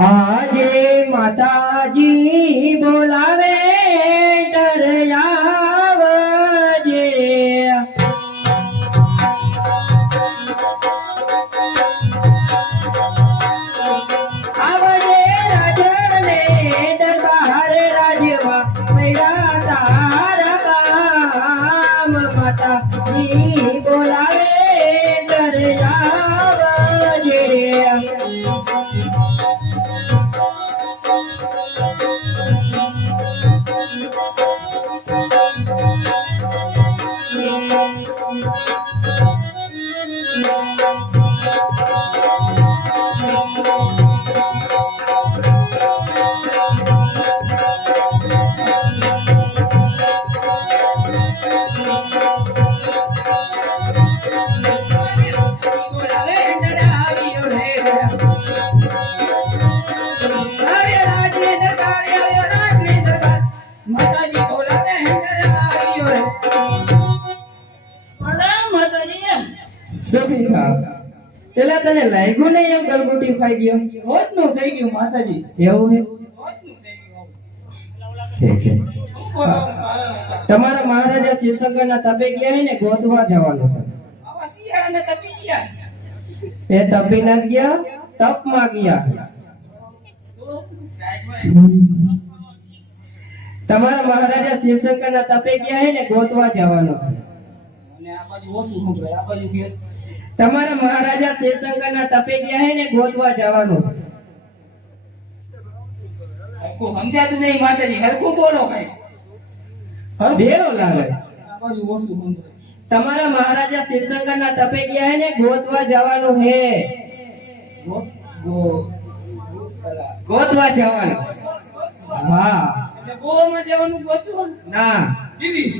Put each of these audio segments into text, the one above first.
આજે માતાજી બોલાવે પેલા તને લાગ્યું નહીં એમ ગલગોટી ખાઈ ગયો? રોજનું થઈ ગયું માતાજી. એવું હે? તમારા મહારાજા શિવશંકરના તપે ગયા ને ગોતવા જવાનું છે. તપી એ તપી ના ગયા તપમાં ગયા. તમારા મહારાજા શિવશંકર ના તપે ગયા હે ને ગોતવા જવાનું છે. અને આ બાજુ ઓછું સંભળાય આ બાજુ કે તમારા મહારાજા શિવશંકરના તપે ગયા હે ને ગોતવા જવાનું. સમજાતું નહીં માતાજી બોલો કઈ લાગે તમારા મહારાજા શિવશંકરના તપે ગયા હે ને ગોતવા જવાનું હે. ગોતવા જવાનું. હા. ગોવામાં જવાનું ગોતું ના.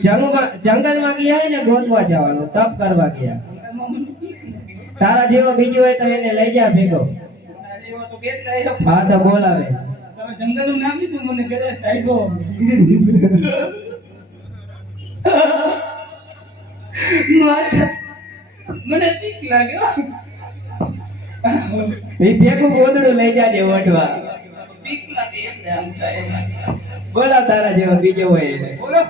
જંગલમાં જંગલમાં ગયા હે ને ગોતવા જવાનું તપ કરવા ગયા. તારા જેવો બીજો હોય તો એને લઈ જા ભેગો. હા તો બોલાવે. તમે જંગલનું નામ લીધું મને કદાચ ટાઈગર માતા, મને બીક લાગ્યો એ ભેગું ગોદડું લઈ જાજે ઓઢવા. બીક લાગે એટલે આમ થાય. બોલાવ તારા જેવો બીજો હોય એને. બોલો.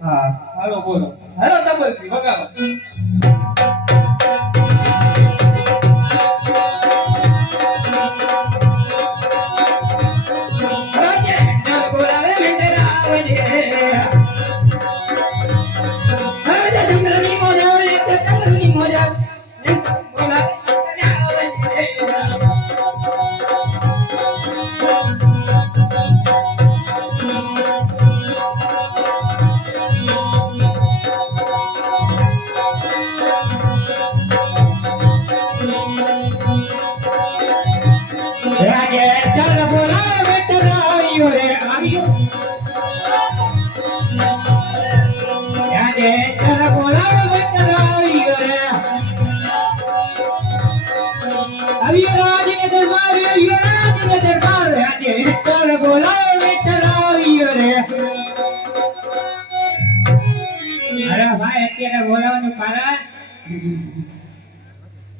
હા. હાલો બોલો. હાલો તબલસી વગાડો.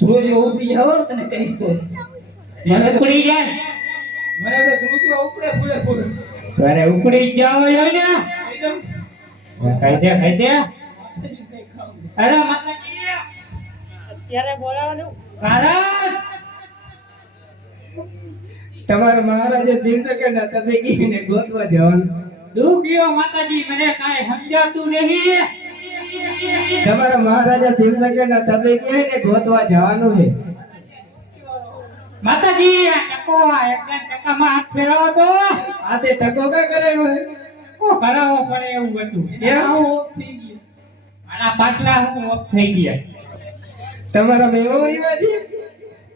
રોજ ઉપડી જાવ તને કહીશ તો. મને ઉપડી જાય. મને તો ધ્રુજો ઉપડે ફૂલે ફૂલે. તારે ઉપડી જાવ યો ને. ખાઈ દે ખાઈ દે. અરે માતાજી. અત્યારે બોલાવાનું. કારણ તમારા મહારાજે શિવશંકર ના તમે ગઈને ગોતવા જવાનું. શું કયો માતાજી? મને કાઈ સમજાતું નહીં. તમારા મહારાજા શિવશંકર ના તમે ને ગોતવા જવાનું છે? માતાજી આ ટકો ટકામાં હાથ ફેરવો તો. આ તે ટકો કઈ કરે હોય કરાવો પડે એવું હતું. કેમ? ઓફ થઈ ગયું. આના પાટલા હું ઓફ થઈ ગયા. તમારા મેવો રિવાજ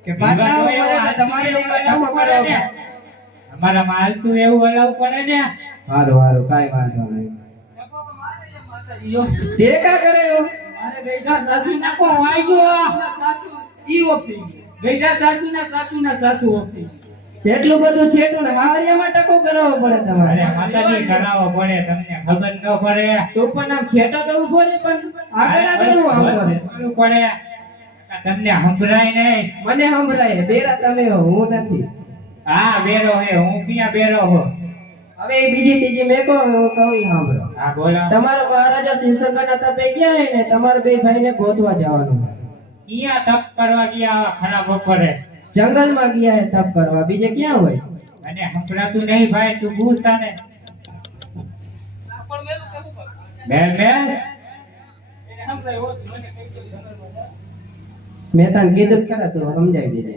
કે પાટલા તમારે ટકો કરાવવો અમારા માલ તું એવું હલાવ પડે ને. હારું હારું કાઈ વાંધો નહીં ટકો તો મારે છે માતાજી યો તે કા કરે હો મારે સાસુ ના ટકો વાઈ ગયો સાસુ ઈ ઓફ થઈ સાસુ ના સાસુ ના સાસુ ઓફ એટલું બધું છેટું ને હાવરિયામાં ટકો કરાવવો પડે તમારે. માતાજી કરાવવો પડે તમને ખબર ન પડે. તો પણ આમ છેટો તો ઊભો ને પણ આગળ આગળ હું આવતો પડે. તમને સંભળાય નહીં. મને સંભળાય. બેરા તમે હું નથી. હા બેરો હે હું ક્યાં બેરો હો? હવે બીજી ત્રીજી મેં કહું હું કહું સાંભળો. હા બોલો. તમારા મહારાજા શિવશંકરના તપે ગયા ને તમારા બે ભાઈને ગોતવા જવાનું. ક્યાં તપ કરવા ગયા ખરાબ ખરા બપોરે? જંગલમાં ગયા હે તપ કરવા. બીજે ક્યાં હોય? અને સંભળાતું નહીં ભાઈ તું પૂછ તાને. જંગલમાં જા. મેં તને કીધું જ ખરા તું સમજાવી દેજે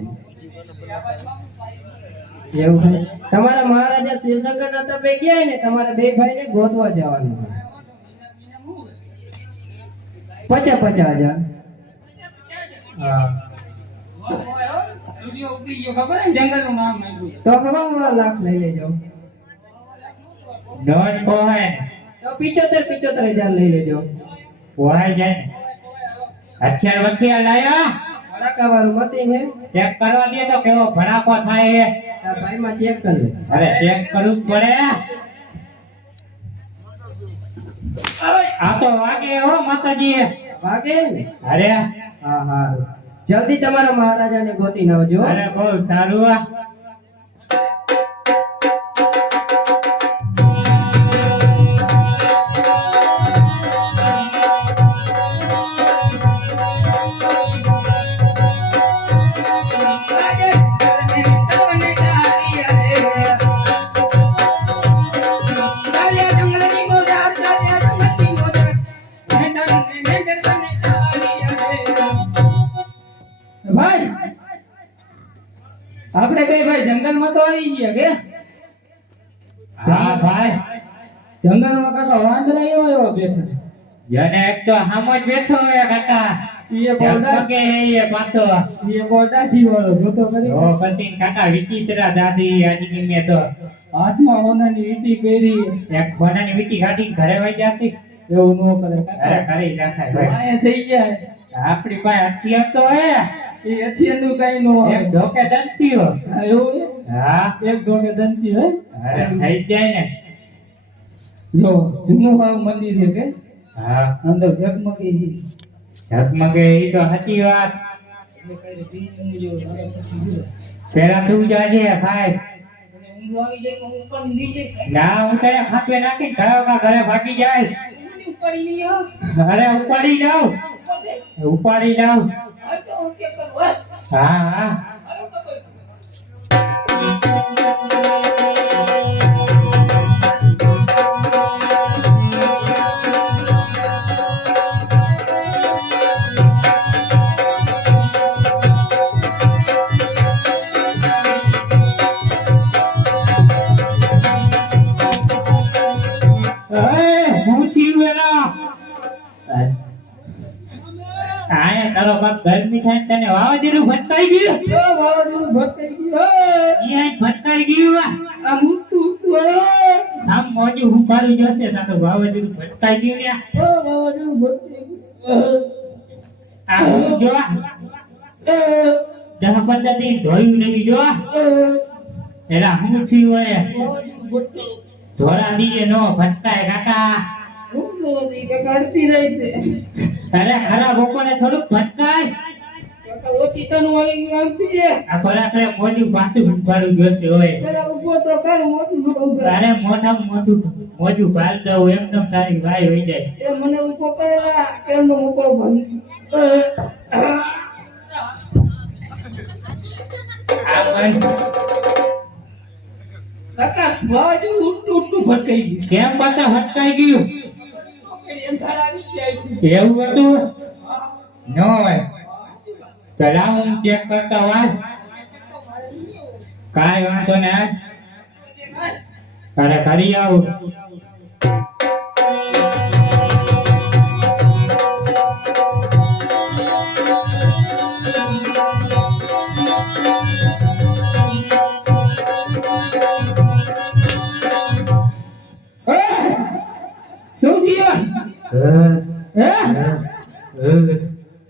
એવું તમારા મહારાજા શિવશંકર ના તપે ગયા ને તમારા બે ભાઈને ગોતવા જવાનું પચા પચાસ હજાર. હા. હે ને તો હવા લાખ લઈ લેજો. ડોન પોહાય તો પિચોતેર પિચોતેર હજાર લઈ લેજો. પોહાય જાય ને હથિયાર વથિયાર લાયા? ભડાકા વાળું મશીન હે. ચેક કરવા દે તો કેવો ભડાકો થાય છે તાર ભાઈમાં ચેક કરી લે. અરે ચેક કરવું પડે. આ તો વાગે હો માતાજી. વાગે? ને અરે. હા હા. જલ્દી તમારા મહારાજાને ગોતી નાવજો અરે બહુ સારું આ. આપણે બે ભાઈ જંગલમાં તો આવી ગયા કે? હા ભાઈ. જંગલમાં કાકા વાંદરા એવો એવો બેઠો. જેને એક તો હામો જ બેઠો હોય કાકા. એ બોડા કે એ પાછો. એ બોડા થી વાળો જોતો કરી ઓ પછી કાકા વિચિત્ર દાદી આજી ગમે તો. હાથમાં ઓનાની વીટી પહેરી. એક કોનાની વીટી કાઢી ઘરે વઈ જાશે. એવું ન કરે કાકા. કરી નાખાય ભાઈ. માયા થઈ જાય. આપણી પાસે હથિયાર તો હે. એ કઈ નો એક ધોકે દંતીઓ હા, એવું હા. એક ધોકે દંતી હે અરે થઈ જાય ને. જો જૂનું ભાવ મંદિર છે કે? હા. અંદર ઝગમગી. ઝગમગે ઈ તો હતી વાત. પેલા તું જાજે ભાઈ. ના હું તને ખાતે નાખી ઘરે ભાગી જાય ઘરે ઉપાડી અરે ઉપાડી કરું, હાલ. હા બાપ ગરમી થાય તને વાવાઝોડું ભટકાઈ ગયું વાવાઝોડું ભટકાઈ ગયું. હે! અહીંયા ભટકાઈ ગયું આ. હે. આમ મોજું ઉભારું જશે તારો વાવાઝોડું ભટકાઈ ગયું ને ઓ વાવાઝોડું ભટકાઈ ગયું. આ હું જો હે! દસ પંદર ધોયું નહીં જો હે! એલા હું થયું હોય ધોરા દીએ નો ભટકાય કાકા હું તો કાઢતી રહી તે. અરે ખરા બોકોને થોડુંક ભટકાય. ઓછી તનું આવી ગયું આમ થઈ આ ખોરાકડે મોજું પાછું ઉભારું હોય પેલા તો કર મોટું તારે મોઢા મોઢું દઉં એકદમ તારી વાય હોય જાય. એ મને કેમનો મોકળો ભાઈ. કાકા ઉઠતું ઉઠતું ભટકાઈ ગયું. કેમ પાછા ભટકાઈ ગયું નોકરી અંધાર આવી ગયા એવું હતું? ન હોય. ચલા હું ચેક કરતા હોય કાંઈ વાંધો ને અરે કરી આવું.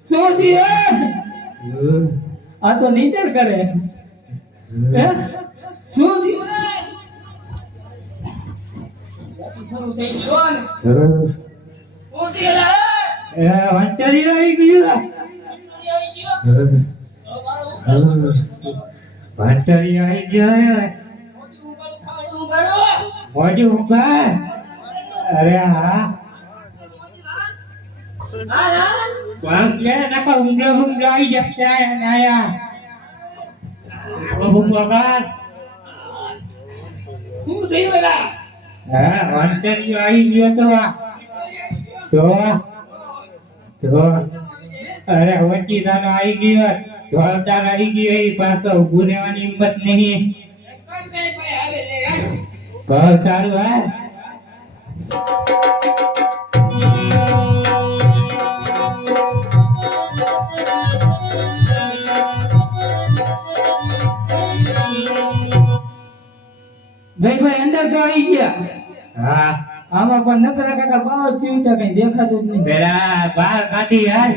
શું થયું આ તો નીંદર કરે. હે? શું? ભણતરી આવી ગયા. મોજું ઊભા અરે હા. વાંક લે નકો ઊંઘે ઊંઘે આવી જશે આયા ને આયા બાબુ પગાર હું થયું બધા? હા ભણતરી આવી ગયો તો તો તો અરે વચ્ચી તારો આવી ગયો જોરદાર આવી ગયો એ પાછો ઊભું રહેવાની હિંમત નહીં. બહુ સારું હા ભાઈ ભાઈ અંદર તો આવી ગયા. હા. આમાં પણ નકરા કાકા બહુ ચિંતા કઈ દેખાતું જ નહીં. પેલા બાર કાઢી યાર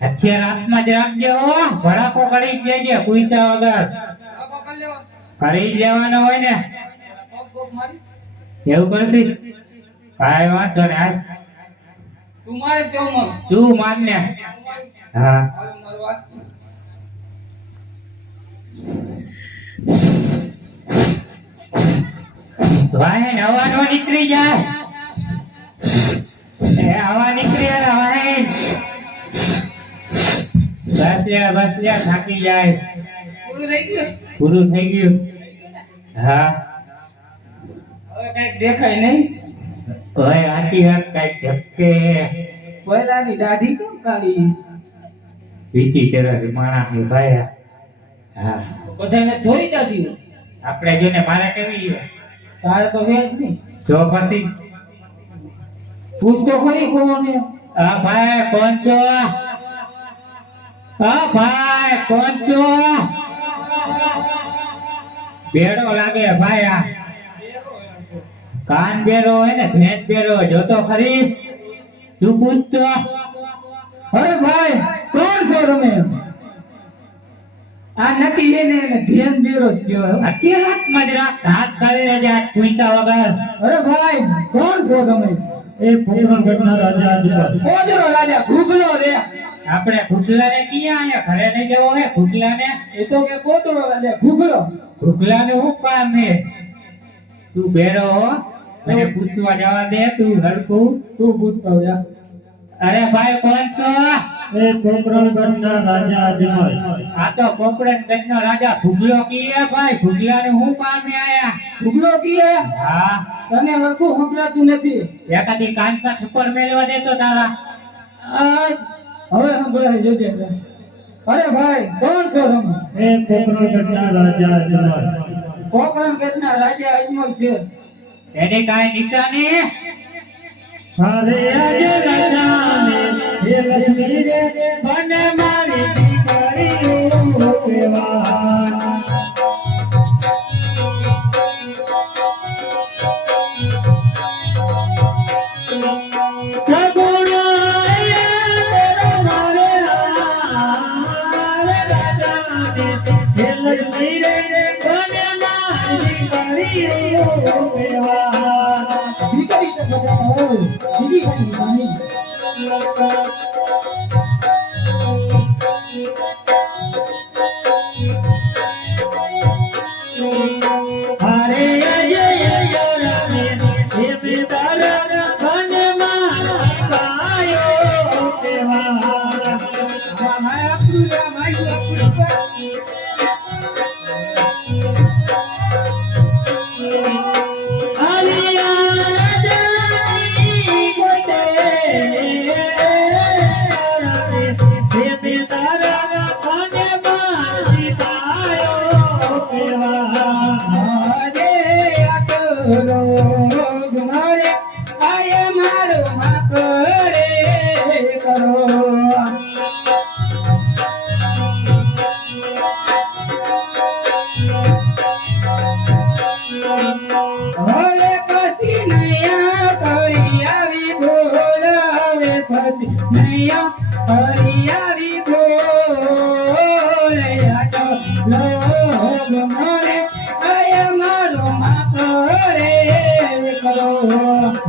અત્યારે હાથમાં જ રાખજો હો. ભડાકો કરી જ દેજે પૈસા વગર. કરી જ લેવાનો હોય ને. કોક કોક મારી. એવું કરશી? કાંઈ વાંધો ને હાલ. તું મારે કેવું મારું. તું માન ને. હા. હાલો નવાનો ભાઈ નીકળી જાય. એ આવા નીકળી જાય ભાઈ બસ લે થાકી જાય. પૂરું થઈ ગયું? પૂરું થઈ ગયું. હા. હવે કંઈક દેખાય નહીં. ઓય આતી હાથ કંઈક ઝપકે. પહેલાની દાઢી કેમ કાઢી વિચિત્ર માણસની ભાઈ હા. બધાને થોડી દાઢી આપણે જોને મારે કેવી છે? તારે તો હે જ નહીં. જો પછી. પૂછ તો ખરી કોણ? આ ભાઈ કોણ છો આ ભાઈ કોણ છો બેડો લાગે ભાઈ આ. કાન બેરો હોય ને ભેંસ બેરો જોતો ખરી? તું પૂછતો. અરે ભાઈ કોણ છો તમે? આ નક્કી એને ધ્યાન બેરો જ હો. હાથ લેજે પૈસા વગર. અરે ભાઈ કોણ છો તમે? એ પોકરણ ઘટના રાજા કોજરો રાજા ઘૂગલો રે. આપણે ભૂખલા ને ક્યાં અહીંયા ઘરે નહીં જવો હે ભૂખલા ને એ તો કે કોતરો રાજા ઘૂગલો ભૂખલા ને શું કામ હે તું બેરો હો મને પૂછવા જવા દે તું હરકું તું પૂછતો જા. અરે ભાઈ કોણ છો? એ કોકરણ ઘટના રાજા અજમલ આ તો કોકડન ગંજનો રાજા ભૂગલો કીએ ભાઈ ભૂગલા ને હું પામે આયા? ભૂગલો કીએ? હા. તને હરખું સંભળાતું નથી. એકાદી કાંતા પર મેળવા દેતો તારા. હવે સંભળાય જોજે અરે ભાઈ કોણ છો તમે એ પોકરણ ઘટના રાજા અજમલ કોકરણ ગઢના રાજા અજમલ છે. એની કાઈ નિશાની? અરે આજે રાજાને એ લક્ષ્મી રે બને કહેવાય દીકરી તો બધા હોય બીજી હરિયા હરિયારી બોલયા લોગ મોરે અયા મારો માતો રે કરો.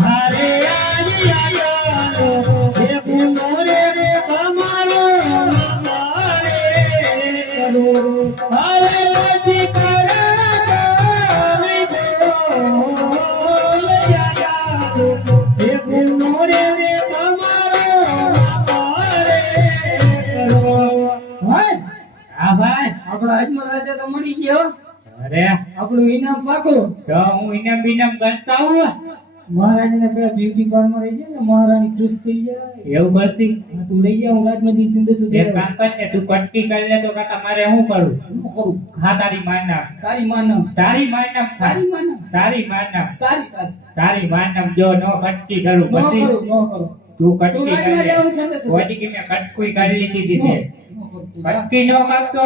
હરે Oh, હે રાજા તો પડી ગયો. અરે. આપણું ઇનામ પાકું. તો હું ઇનામ બિનામ ગણતા હું મહારાણીને પેલા બ્યુટી પાર્લર રહી જાય ને મહારાણી ખુશ થઈ જાય. એવું પછી તું લઈ જાઉં રાજમાંથી સિંધુ સુધી એક કામ કર ને તું કટકી કરી લે તો કાકા મારે શું કરું કરું? હા તારી માના તારી માનમ તારી માના તારી માનમ તારી માના તારી તારી. માનમ જો નો કટકી કરું પછી ન કરું. તું કટકી કરી લે. ઓડી કે મેં કટકી કરી લીધી હતી. કટકી નો કરતો